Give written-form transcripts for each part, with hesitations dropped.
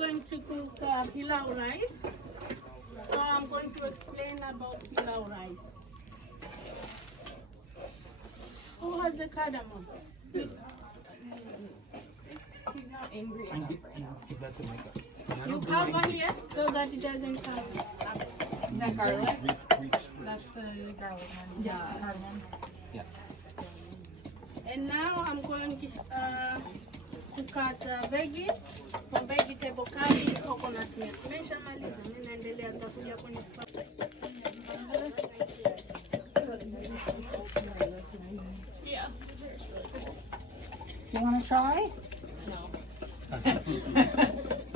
going to cook pilau rice. So I'm going to explain about pilau rice. Who has the cardamom? He's not angry enough right now. You cover here so that it doesn't come up. Is that garlic? That's the garlic one. Yeah. Cardamom. Yeah. And now I'm going to cut veggies for vegetable curry, coconut milk. Yeah. You want to try? No.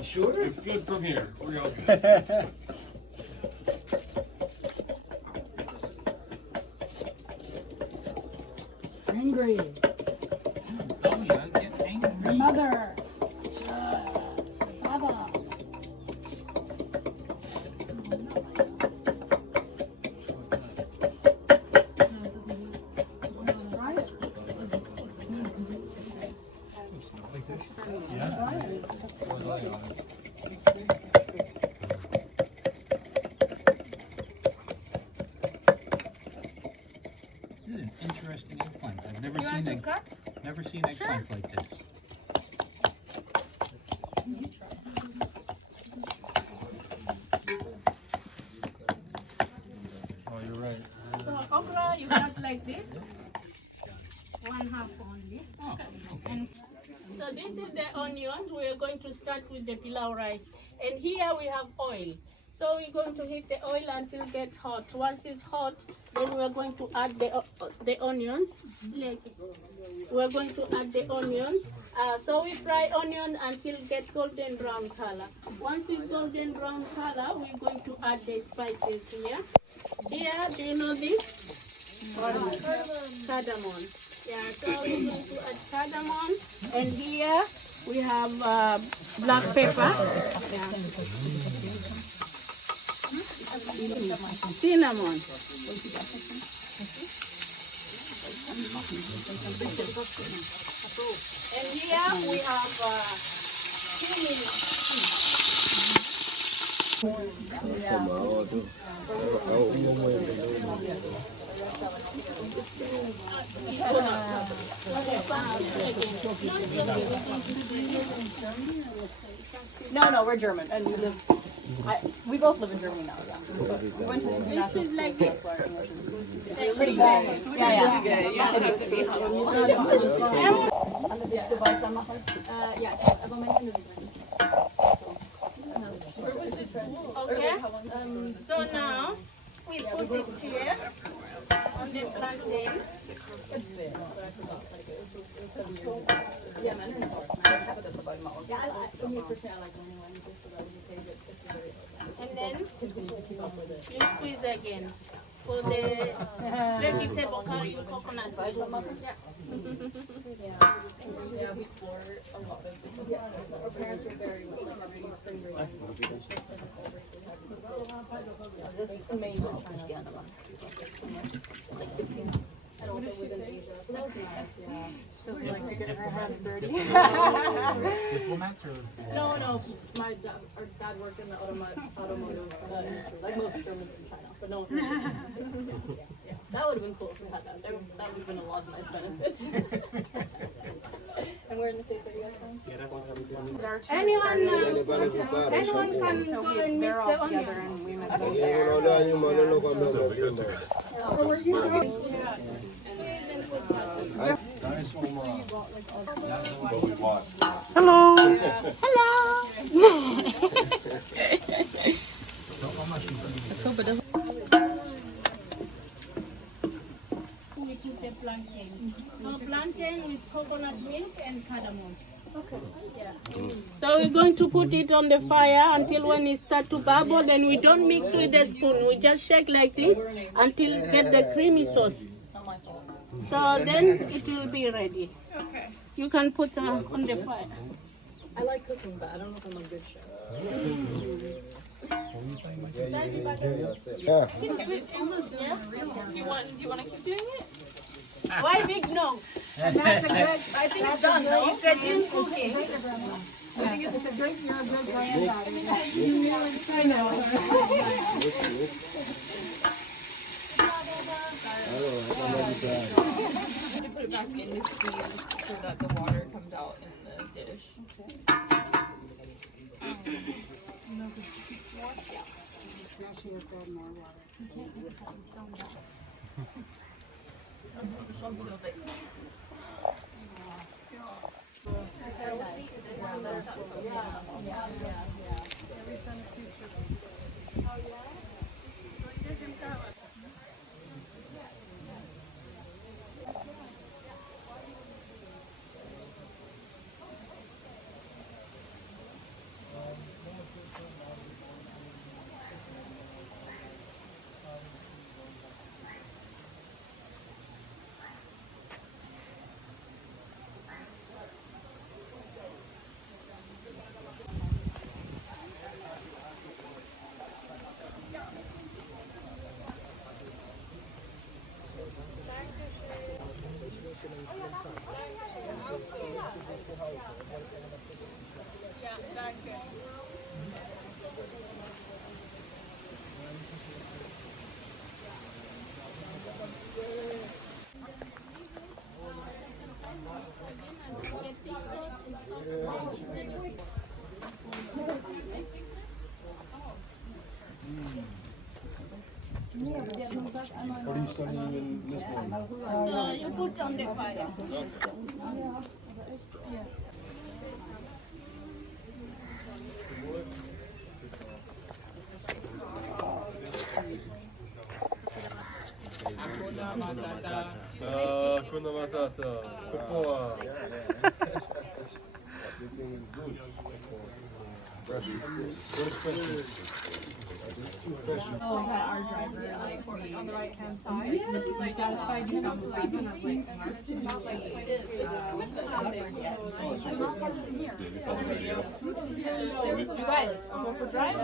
Sure? It's good from here. We're all good. Angry. Tell me, I get angry. Your mother. Baba. This is an interesting eggplant. I've never You want seen to cut? never seen eggplant like this. Oh, you're right. So okra you cut like this, one half only. Oh, okay. And so this is the onions. We are going to start with the pilau rice. And here we have oil. So we're going to heat the oil until it gets hot. Once it's hot, then we are going to add the onions. We're going to add the onions. So we fry onion until it gets golden brown color. Once it's golden brown color, we're going to add the spices here. Here, do you know this? Cardamom. Yeah, so we're going to add cardamom. And here we have black pepper. Yeah. Cinnamon. And here we have No, we're German, and we live. We both live in Germany now. Yeah. But we went to the international school, like so this. our English is pretty good. Yeah. Good. You don't have to be humble. Ja, aber mein Hände sind rein. Okay. So now we put it here on the plantain. Yeah, man. Yeah, for me personally, I like only one so that would be favorite. And then you squeeze again for the vegetable curry and coconut milk. Yeah, we explore a lot of our parents were very spring break. This is amazing China. And also within Asia, so that was nice, yeah. She like to get her hands dirty. Diplomats or? No, our dad worked in the automotive industry, like most Germans in China, but no one. Yeah, that would have been cool if we had that. That would have been a lot of nice benefits. And where in the States are you guys from? Anyone can go and mix the onions. So were you Hello. Let's hope it doesn't. We put the plantain. So plantain with coconut milk and cardamom. Okay. Yeah. So we're going to put it on the fire until when it starts to bubble. Then we don't mix with the spoon. We just shake like this until get the creamy sauce. So then it will be ready. Okay. You can put on the fire. I like cooking, but I don't know if I'm a good chef. Yeah. Do you want to keep doing it? Why big no? I think it's done. No? It's a team cooking. I think it's It's a great, you're a good granddaughter. I know. You put it back in the squeeze so that the water comes out in the dish. Now she has to add more water. What are you studying in this one? You put on the fire. Hakuna matata. Kupoa. This thing is good. Fresh fish. Oh, that our driver, like, on the right hand side. This is like satisfied you sound last and I was like, not like it is. You guys, go for drive?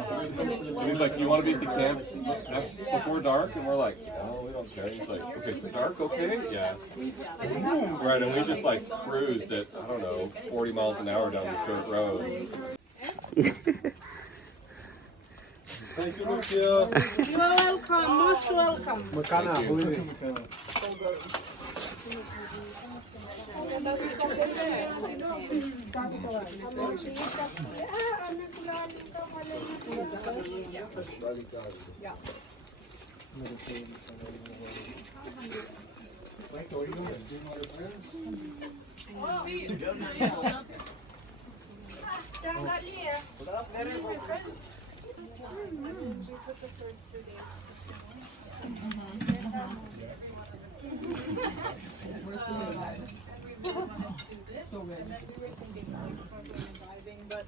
He's like, do you want to be at the camp before dark? And we're like, oh, we don't care. He's like, okay, so dark, okay? Yeah. Right, and we just like cruised at, I don't know, 40 miles an hour down this dirt road. Thank you, Lucia. You are welcome, most welcome. Makana, who is it? But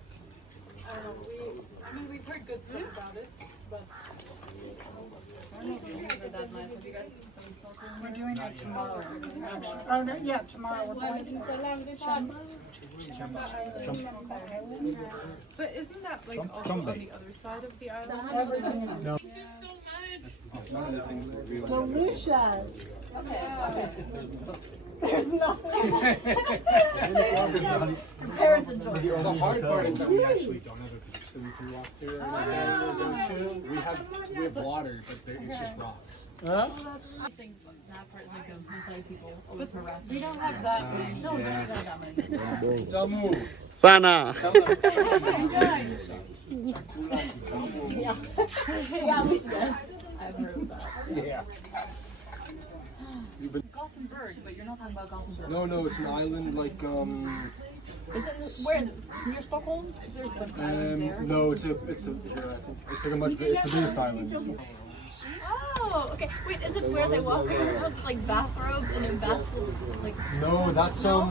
I don't know, I mean, we've heard good stuff about it, but I don't know if it's that nice. Have you guys been talking? We're doing that tomorrow. Oh, no, yeah, tomorrow we're going to. But isn't that like also on the other side of the island? Everything is No. delicious. Okay. There's nothing. Parents enjoy it. The hard part is that we actually don't have a beach that we can walk to or anything. We have water, but it's just rocks. I think that part is like inside people always harass. We don't have that many. No, we don't have that many. Tamu. Sana. Yeah, yes. I've heard of that. Yeah. Gothenburg, but you're not talking about Gothenburg. No, it's an island like Is it, where is it? Near Stockholm? Is there a bunch of islands there? no, it's a here, I think it's like it's the biggest island. Oh, okay. Wait, is it where they walk around with like bathrobes and in like? No, that's no,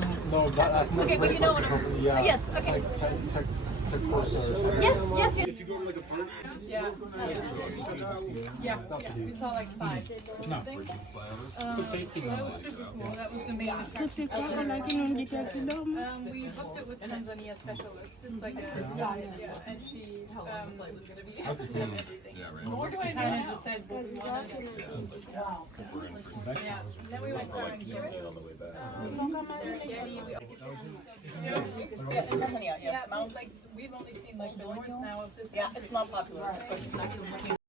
that's Okay, but you know what company. Yeah. Yes, It's okay. like tech or something. Yes, yes, yes. If you go to like a party. Yeah, we saw like 5 or something. That was super cool. That was the main attraction. We booked it with Tanzania specialist. It's like a and she was gonna be everything. Nor do I kind of just said what we wanted. Yeah, and then we went for Serengeti. Yeah, in Tanzania, yes. Mount, like, we've only seen like the north now of this. Yeah, it's not popular, but